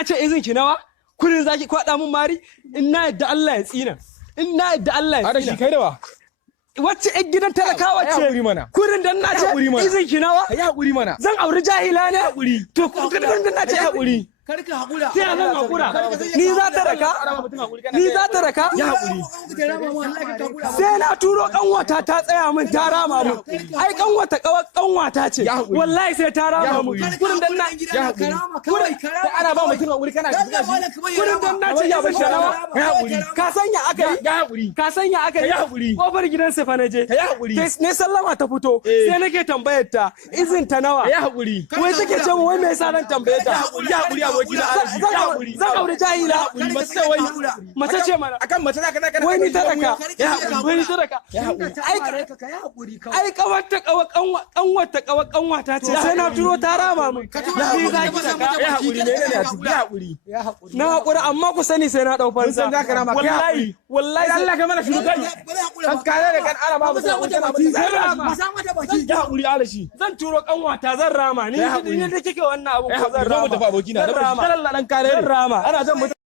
na ce izin ki nawa kurin zaki kwada mun mari in na yadda Allah ya tsina in na yadda Allah ya tsina kai da wa wacce ƴan gidan talakawa ce kurin dan na ce izin ki nawa ya hakuri mana zan auri jahila ne to kurin dan na ce hakuri karka hakura sai zan hakura ni za ta raka ya hakuri sai na turo kanwata ta tsaya min ta rama mu ai kanwata ce wallahi sai ta rama mu kurin dan na ya hakuri ana ba mutum hakuri kana kurin dan na ce ya bashi nawa ya hakuri ka sanya aka yi ya hakuri ka sanya aka yi ya hakuri kofar gidansa fa naje ya hakuri ne sallama ta fito sai nake tambayar ta izin ta nawa ya hakuri wai take ce wai me yasa nan tambaye ta ya hakuri aboki na zan aure jahila mace ce mana akan mace zaka wai ni ta daka wai ni ta daka ai kanwata ce sai na turo ta rama mu ya hakuri ne ya hakuri na hakuri amma ku sani sai na dau fansa wallahi Allah ka mana shiru kai kan kare da kan araba mu ya hakuri alashi zan turo kanwata zan rama ni da kike wannan abu ko zan rama dan kare zan rama ana zan